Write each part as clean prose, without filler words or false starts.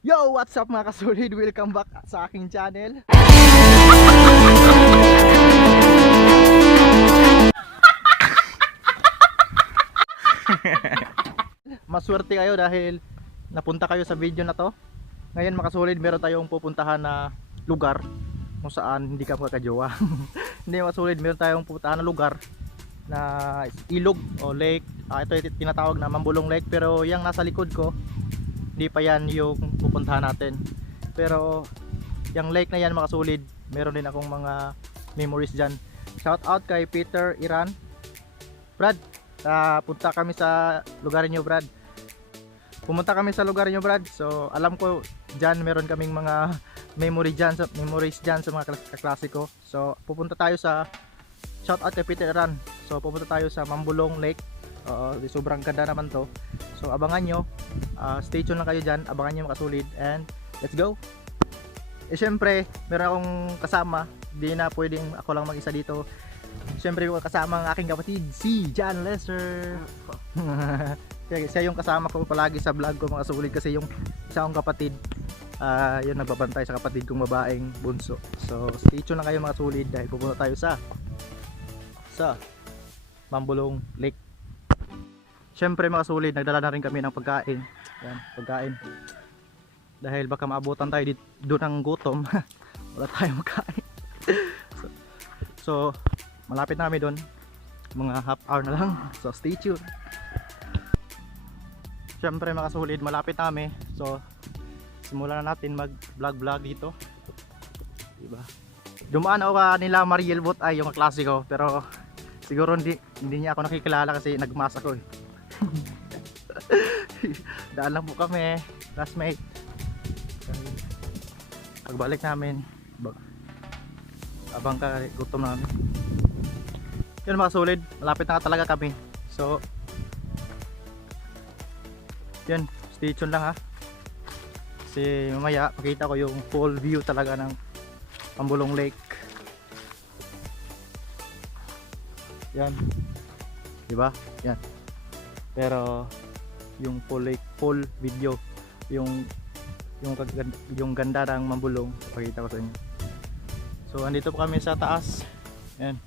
Yo! What's up mga kasolid? Welcome back sa aking channel. Maswerte kayo dahil napunta kayo sa video na to. Ngayon mga kasolid, meron tayong pupuntahan na lugar kung saan hindi ka makakajowa. Hindi mga kasolid, meron tayong pupuntahan na lugar na ilog o lake. Ito yung tinatawag na Mambulong Lake, pero yung nasa likod ko hindi pa yan yung pupuntahan natin. Pero yung lake na yan mga kasolid, meron din akong mga memories dyan. Shout out kay Peter Iran. Brad, punta kami sa lugar niyo Brad. Pumunta kami sa lugar niyo Brad. So alam ko dyan meron kaming mga memories dyan sa mga kaklase ko. So pupunta tayo sa, shout out kay Peter Iran. So pupunta tayo sa Mambulong Lake. Sobrang ganda naman to. So abangan nyo, stay tuned lang kayo dyan, abangan nyo mga kasolid, and let's go. Syempre meron akong kasama, di na pwedeng ako lang mag-isa dito. Syempre yung kasama ang aking kapatid, si John Lester. Siya yung kasama ko palagi sa vlog ko mga kasolid, kasi yung isa akong kapatid, yun nagbabantay sa kapatid kong babaeng bunso. So stay tuned lang kayo mga kasolid dahil pupunta tayo sa Mambulong Lake. Syempre mga kasolid, nagdala na rin kami ng pagkain. Yan, pagkain. Dahil baka maabutan tayo doon ng gutom. Wala tayong makain. So malapit na kami doon. Mga half hour na lang. So stay tuned. Syempre mga kasolid, malapit na kami. So simulan na natin mag vlog dito. Diba? Dumaan ako nila Mariel Bot ay yung kaklase ko, pero siguro hindi niya ako nakikilala kasi nagmas ako eh. Daan lang po kami, classmate. Pagbalik namin, abang ka gutom namin. Yun mga solid, malapit na talaga kami. So yun, stay tuned lang ha. Kasi mamaya pakita ko yung full view talaga ng Mambulong Lake. Yan, diba? Yan. Pero yung full lake, full video, yung ganda ng Mambulong, pakita ko sa inyo. So andito po kami sa taas. Yan.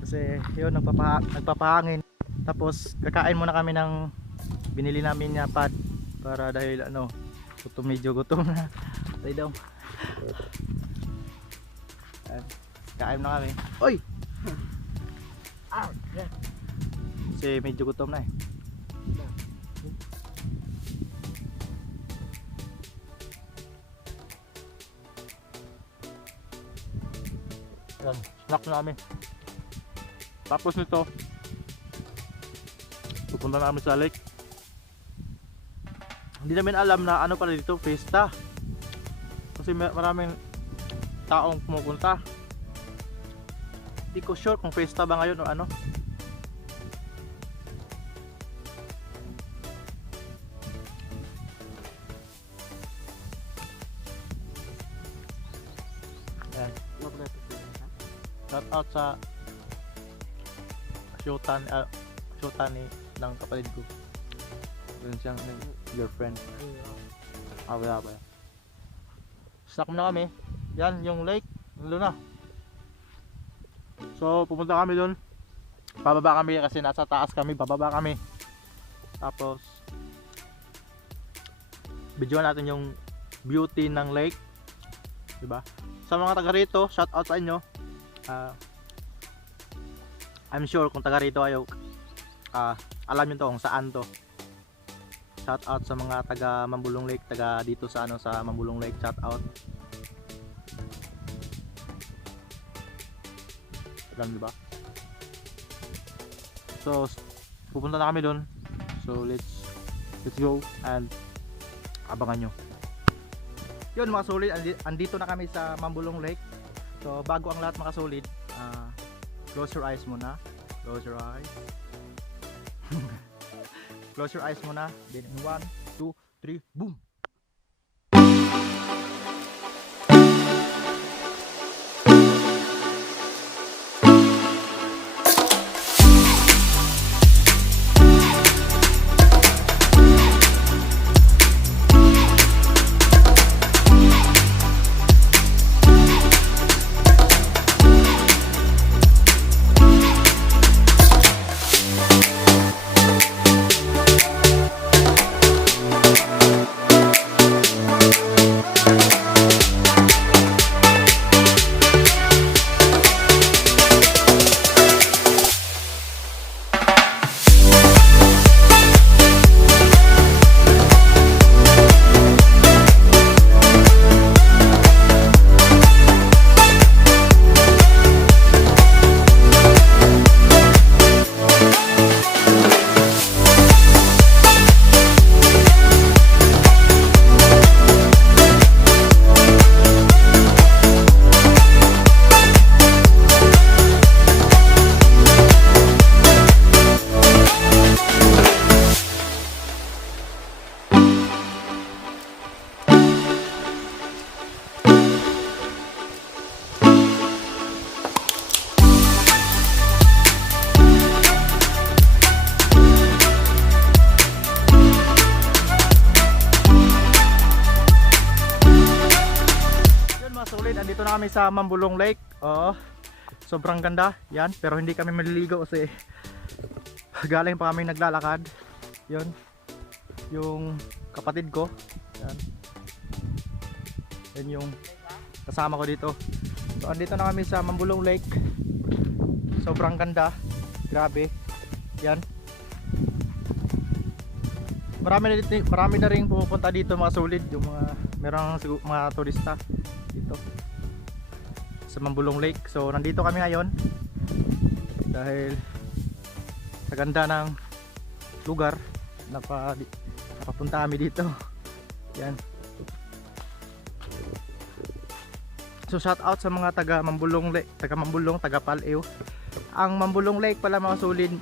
Kasi yun, nagpapahangin. Tapos kakain muna kami ng binili namin na pad, para dahil medyo gutom na. Tay daw. Kain na kami. Oy! Kasi medyo gutom na eh. Yan, snack na kami. Tapos nito, pupunta namin sa lake. Hindi namin alam na ano pala dito, fiesta. Kasi maraming taong pumupunta. Hindi ko sure kung fiesta ba ngayon o ano. Yan. Shout out sa shota ng kapatid ko. Doon siyang girlfriend. Wala. Stop na kami. Yan yung lake, Luna. So pupunta kami doon. Bababa kami kasi nasa taas kami, bababa kami. Tapos video natin yung beauty ng lake. Diba? Sa mga taga rito, shout out sa inyo. I'm sure kung taga rito ayo, alam nyo to kung saan to. Shout out sa mga taga Mambulong Lake, taga dito sa sa Mambulong Lake, shout out. Alam diba? So pupunta na kami doon. So let's go and abangan nyo. Yun mga solid, andito na kami sa Mambulong Lake. So bago ang lahat mga solid, close your eyes muna. Close your eyes. Close your eyes muna. Then 1, 2, 3, boom! Nandito na kami sa Mambulong Lake. Oo. Sobrang ganda. Yan, pero hindi kami maliligo kasi galing pa kami naglalakad. 'Yon. Yung kapatid ko. Yan. Yan yung kasama ko dito. So andito na kami sa Mambulong Lake. Sobrang ganda. Grabe. Yan. Marami na rin pupunta dito mga solid, yung merong mga turista dito sa Mambulong Lake. So nandito kami ngayon dahil sa ganda ng lugar napapunta kami dito. Yan. So shout out sa mga taga Mambulong Lake, taga Mambulong, taga Pal-ew. Ang Mambulong Lake pala mga solid,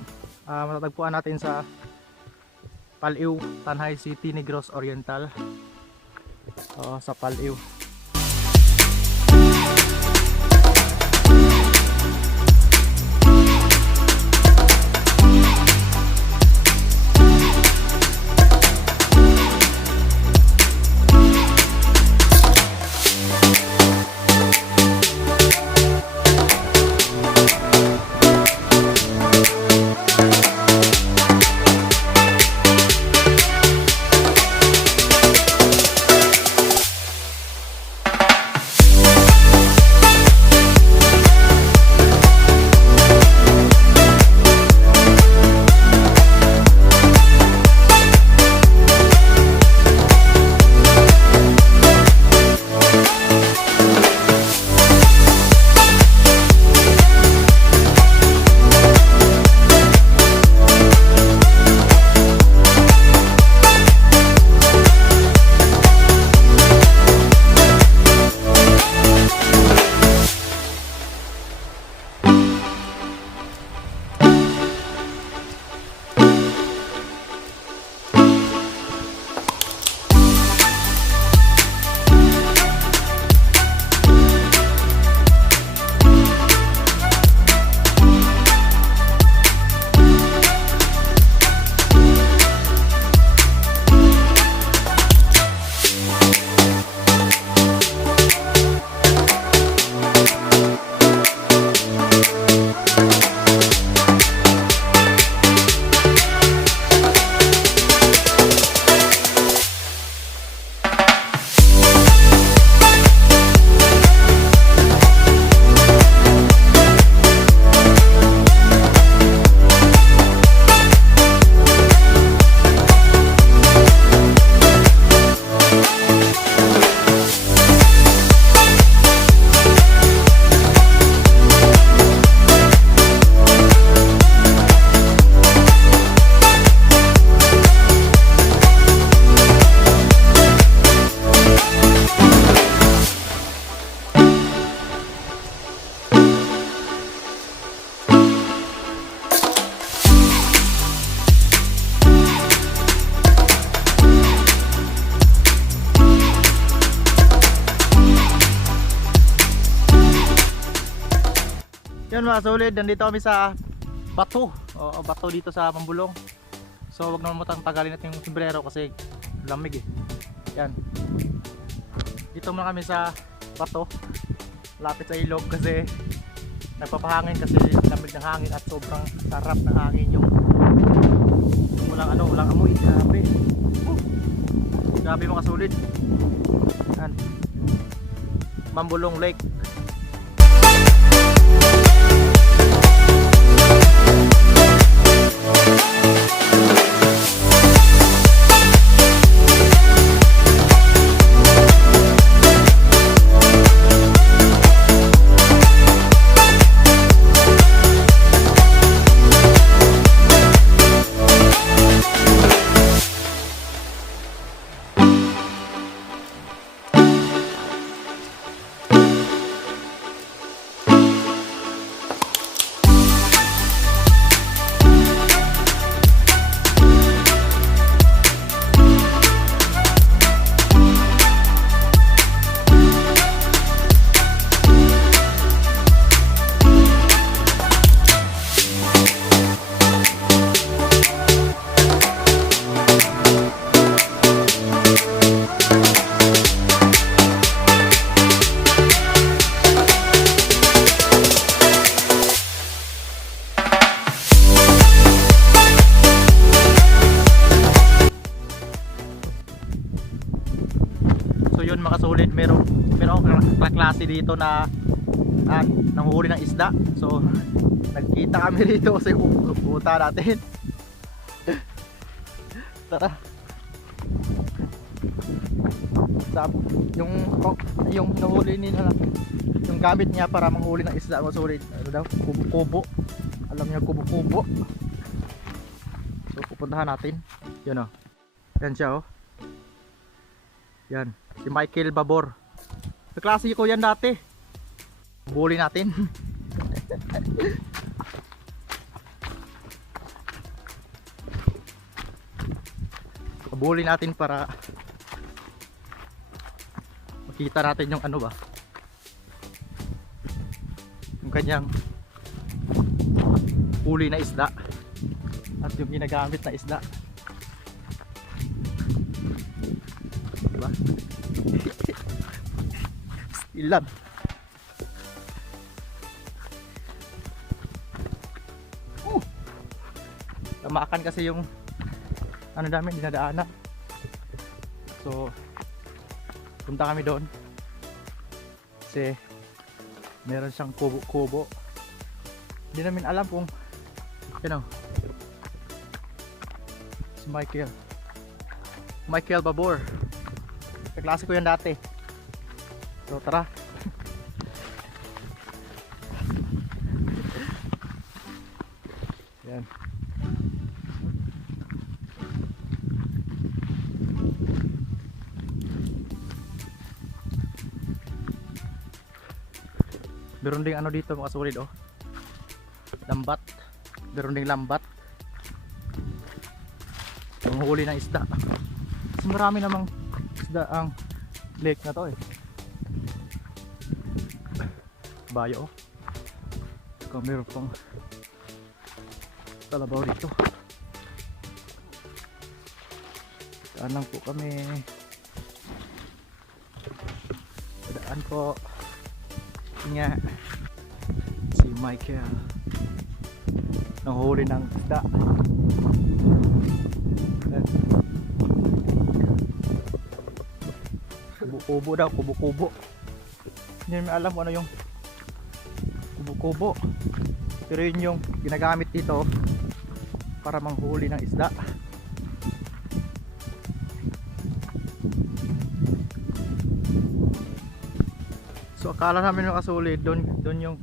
matatagpuan natin sa Pal-ew, Tanay City, Negros Oriental. Sa Pal-ew. Yan mga solid, nandito kami sa bato. Bato dito sa Mambulong. So wag naman matang tagalin natin yung sombrero kasi lamig eh. Yan. Dito muna kami sa bato. Lapit sa ilog kasi nagpapahangin kasi lamig ng hangin at sobrang sarap ng hangin yung walang amoy. Grabe. Grabe mga solid. Yan. Mambulong Lake. So yun mga solid, meron akong klase dito na nanguhuli ng isda. So nagkita kami dito sa puta natin. Tara. Yung nahuli nila, yung gamit niya para manghuli ng isda mga solid, ano daw, kubo-kubo. Alam niya, kubo-kubo. So pupuntahan natin. Yun oh. Yan siya oh. Yan, si Michael Babor. Kaklase ko yan dati. Bully natin. Bully natin para makita natin yung ano ba, yung kanyang huli na isda at yung ginagamit na isda, diba? Ilan tamakan kasi yung ano namin dinadaanan. So punta kami doon kasi meron siyang kubo-kubo. Hindi namin alam kung you know, si Michael Babor, kaklase ko yan dati. So tara. Yan. Meron ding ano dito mga solid oh. Lambat. Meron ding lambat. Yung huli ng isda. Kasi marami namang isda ang lake na to eh. Bayo oh. Saka meron pang kalabaw dito. Daan lang po kami. Daan po nga si Michael nanghuli ng isda. Kubo-kubo daw, kubo-kubo. Hindi namin alam kung ano yung kubo-kubo, pero yun yung ginagamit dito para manghuli ng isda. So akala namin mga kasolid doon yung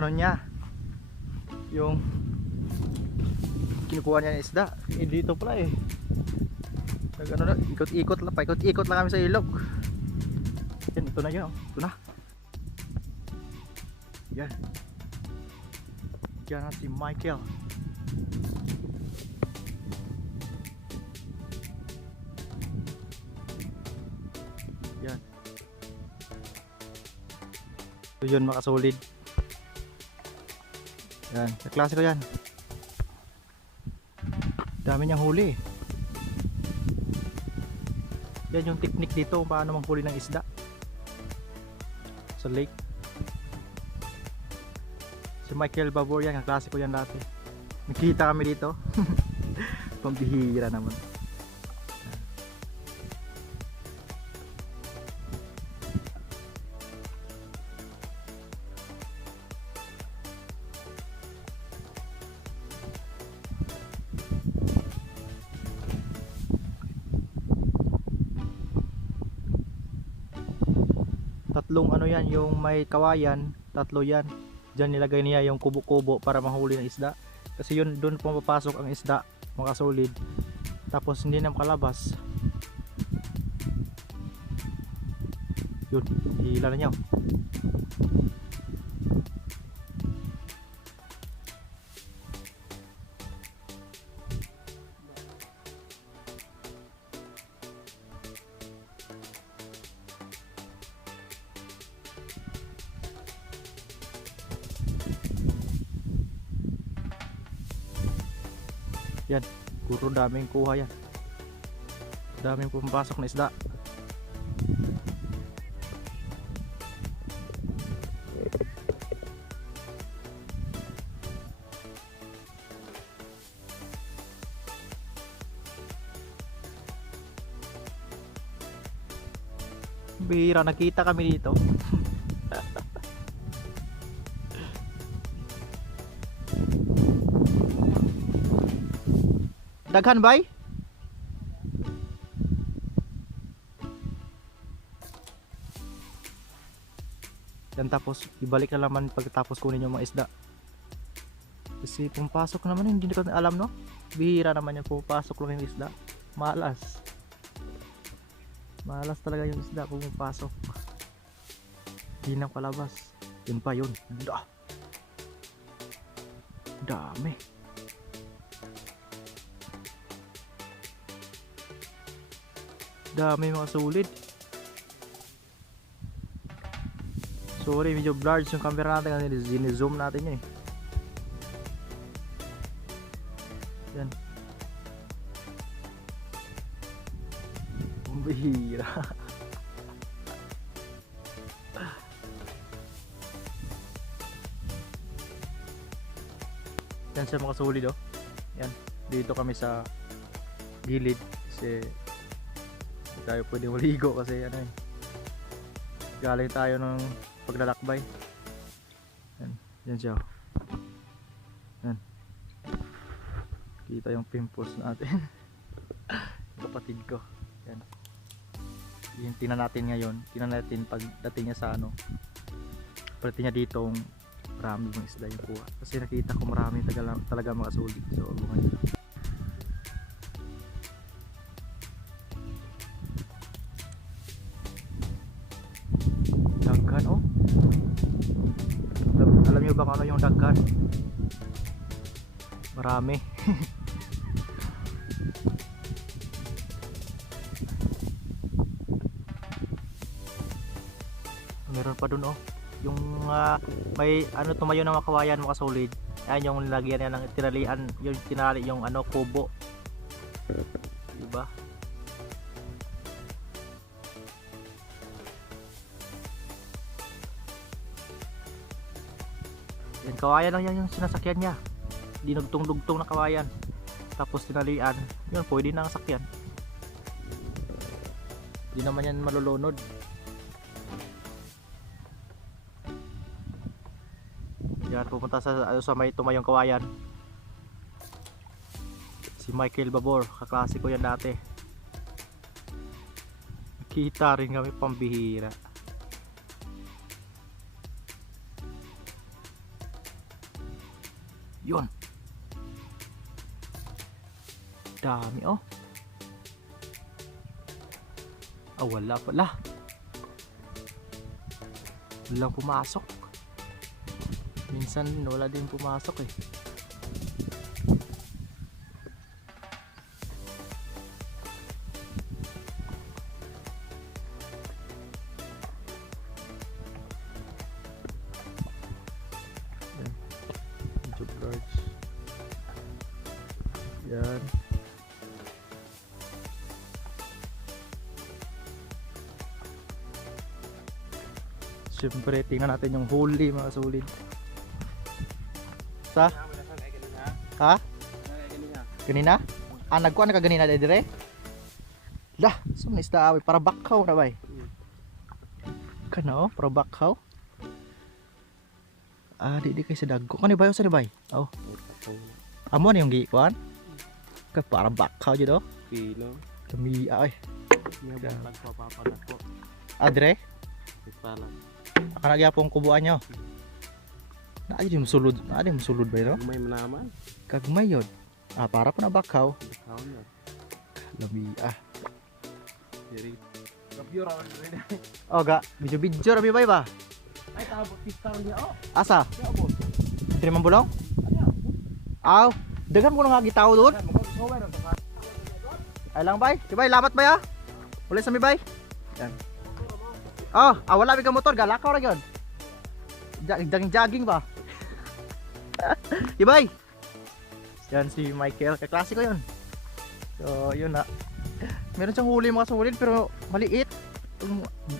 ano niya, yung kinukuha niya ng isda. Eh dito pala eh. Ano na, ikot-ikot lang, paikot-ikot lang kami sa ilog. Yan, ito na yun, ito na. Yan. Yan na si Michael. Yan. So yun mga kasolid. Yan, kaklase ko yan. Dami niyang huli. Yan yung technique dito kung paano manghuli ng isda sa lake. Si Michael Babor yan, kaklase ko yan dati. Nakita kami dito. Pambihira naman. Tatlong ano yan, yung may kawayan, tatlo yan. Diyan nilagay niya yung kubo-kubo para mahuli ng isda. Kasi yun, doon pumapasok ang isda, mga solid. Tapos hindi na makalabas. Yun, hila na niya. Yan, puro daming kuha yan. Daming pumapasok na isda. Bihira nakita kami dito. Daghan bay? Yan, tapos ibalik na naman pagkatapos kunin yung mga isda. Kasi pumapasok naman, hindi ko alam, no? Bihira naman yung pumapasok lang yung isda. Malas. Malas talaga yung isda pumapasok. Hindi nang palabas. Yun pa yun. Dami. Dami mga sulit. Sorry, medyo blurred yung camera natin kasi zine-zoom natin yun eh. Yan. Bihira. Yan siya mga sulit, oh. Yan. Dito kami sa gilid kasi hindi tayo pwede maligo kasi ano eh. Galing tayo ng paglalakbay. Yan. Yan siya, oh. Yan. Kita yung pimples natin. Kapatid ko. Yan. Yung tingnan natin ngayon. Tingnan natin pagdating niya sa ano. Pagdating niya dito, marami mga isda yung kuha. Kasi nakita ko marami talaga mga sulit. So, abangan nyo. Daghan, oh. Alam nyo ba kung ano yung daghan? Marami. Meron pa dun, oh. Yung may ano tumayo ng mga kawayan, mga solid. Ayan yung nilagyan niya ng tinalian, yung tinali yung ano kubo. Diba? Yan, kawayan lang yan yung sinasakyan niya. Dinugtong-dugtong na kawayan. Tapos tinalian. Yun, pwede na ang sakyan. Hindi naman yan malulunod. Yan, pupunta sa may tumayong kawayan. Si Michael Babor, kaklase ko yan dati. Nakita rin kami, pambihira. Yun. Dami, oh. Ah, wala pala. Walang pumasok. Minsan wala din pumasok eh. Yan. Siyempre, tingnan natin yung huli mga sulit. Sa? Ha? Ganina? Ah, nagkuhan na ka ganina dire? Lah, saan na isda away? Para bakhaw na bay? Kana, oh, para bakhaw? Ah, di kay sa dagko. Kani bayo sa ni bay? Oh. Amo na yung gikuan? Ka para bakhaw jud oh. Pino. Kami ay. Niya ba nagpapapalat ko. Ah, dire? Ipala. Akala gyapon kubuan nyo. Na ay di musulod, na di musulod ba yun? May manaman. Kagmay yun. Ah, para po na bakhaw. Bakhaw na. Lami ah. Diri. Kapyo ra rin. Oh, ga, video rami bay ba? Ay tabot pistol niya oh. Asa? Ya abot. Dire man bulong? Ano? Aw, dagan mo na nga gitaw doon. Ay lang bay. Di bay, lamat bay ah. Ulit sa mi bay. Yan. Oh, wala mi ka motor, galakaw ra gyud. Jogging ba? Ibay. Yan si Michael, kaklase ko 'yun. So, 'yun na. Meron siyang huli mga sulit pero maliit.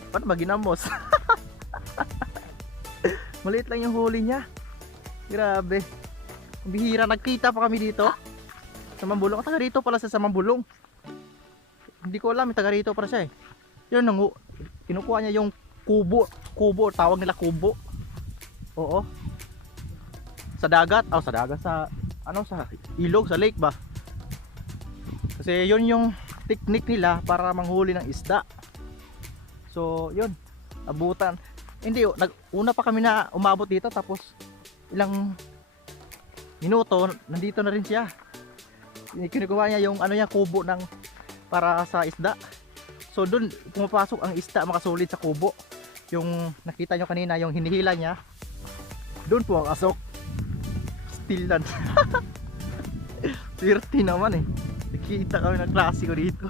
Paano ba ginamos? Maliit lang yung huli niya. Grabe. Bihira, nagkita pa kami dito. Sa Mambulong. Taga rito pala sa Mambulong. Hindi ko alam, taga rito para siya eh. Yun, kinukuha niya yung kubo, tawag nila kubo. Oo. Sa dagat, sa ilog, sa lake ba? Kasi yun yung technique nila para manghuli ng isda. So, yun. Abutan. Hindi, una pa kami na umabot dito tapos ilang minuto nandito na rin siya. Kinukuha niya yung kubo ng para sa isda. So doon pumapasok ang isda makasulit sa kubo. Yung nakita nyo kanina, yung hinihila niya, doon po ang asok. Still lang. Swerte naman eh. Nakita kami ng klasiko dito.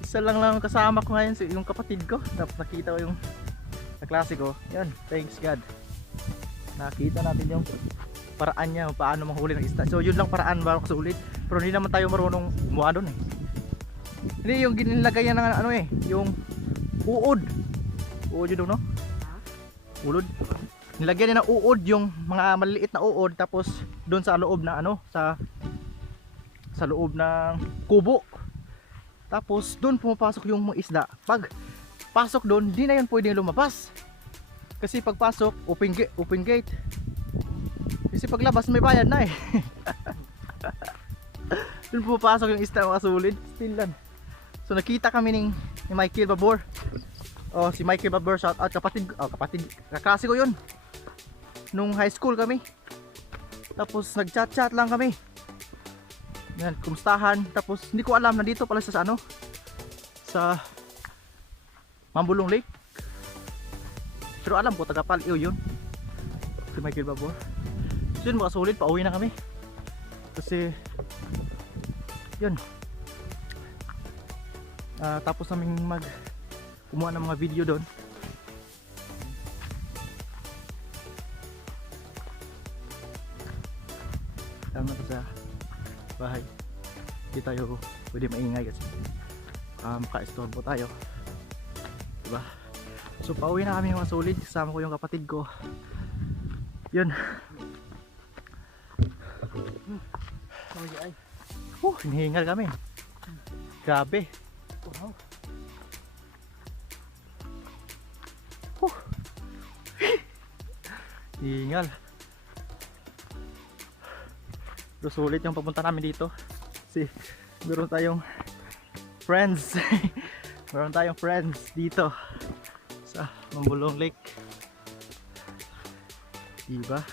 Isa lang kasama ko ngayon, yung kapatid ko. Tapos nakita ko yung klasiko. Yan, thanks God. Nakita natin yung paraan niya paano manghuli ng isda. So yun lang paraan para makasulit. Pero hindi naman tayo marunong gumawa doon eh. Hindi yung ginilagay niya ng yung uod. Uod yun no? Ulod. Nilagyan niya ng uod, yung mga maliliit na uod, tapos doon sa loob na sa loob ng kubo. Tapos doon pumapasok yung mga isda. Pag pasok doon, di na yan pwedeng lumabas. Kasi pag pasok, open gate. Kasi paglabas may bayad na eh. Doon pumapasok yung isda mga sulid. Still lang. So nakita kami ni Michael Babor. Oh, si Michael Babor, shout out, kapatid, kaklase ko yun. Nung high school kami. Tapos nag-chat lang kami. Yan, kumustahan. Tapos hindi ko alam, nandito pala sa sa Mambulong Lake. Pero alam ko, taga Paliw yun. Si Michael Babor. So yun mga solid, pauwi na kami. Kasi yun, tapos naming kumuha ng mga video doon. Tama to sa bahay. Hindi tayo pwede maingay kasi maka-istorbo tayo, diba? So pauwi na kami mga solid, kasama ko yung kapatid ko. Yun. Hinihingal kami. Grabe. Wow. Hingal. Pero sulit yung papunta namin dito. Kasi meron tayong friends. Meron tayong friends dito sa Mambulong Lake. Diba?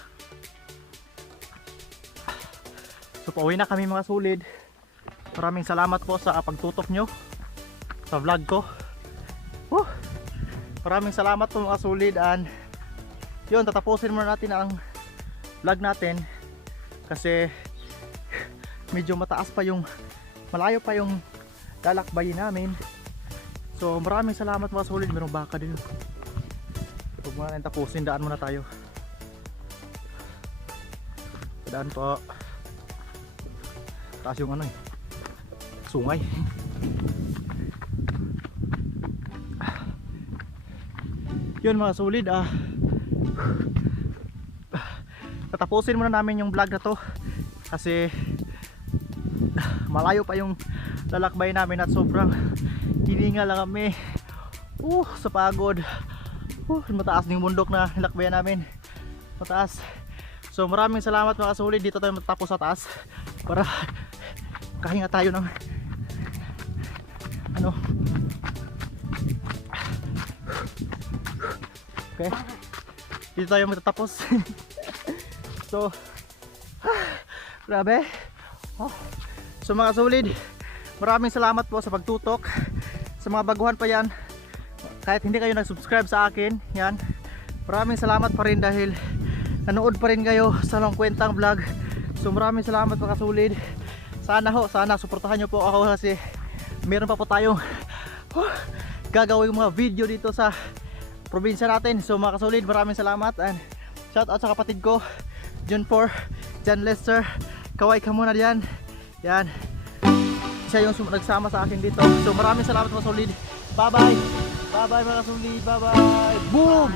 So pauwi na kami mga solid. Maraming salamat po sa pagtutok nyo sa vlog ko. Maraming salamat po mga solid. And yun, tatapusin muna natin ang vlog natin kasi medyo mataas pa malayo pa yung lalakbayin namin. So maraming salamat mga solid. Merong baka din. Huwag muna natin tapusin, daan muna tayo. Daan po. Taas yung sungay. Yun mga solid, tatapusin muna namin yung vlog na to kasi malayo pa yung lalakbay namin at sobrang hininga lang kami sa pagod. Mataas na yung bundok na nilakbayan namin, mataas. So maraming salamat mga solid. Dito tayo matapos sa taas para kahinga tayo ng okay, dito tayo matatapos. So grabe. So mga solid, maraming salamat po sa pagtutok. Sa mga baguhan pa yan, kahit hindi kayo nag-subscribe sa akin, yan, maraming salamat pa rin dahil nanood pa rin kayo sa Long Kwentang Vlog. So maraming salamat mga solid. Sana suportahan nyo po ako kasi meron pa po tayong gagawin mga video dito sa probinsya natin. So mga kasolid, maraming salamat and shout out sa kapatid ko John Lester. Kaway ka muna diyan. Yan, siya yung nagsama sa akin dito. So maraming salamat mga solid. Bye bye mga solid. Bye bye. Boom.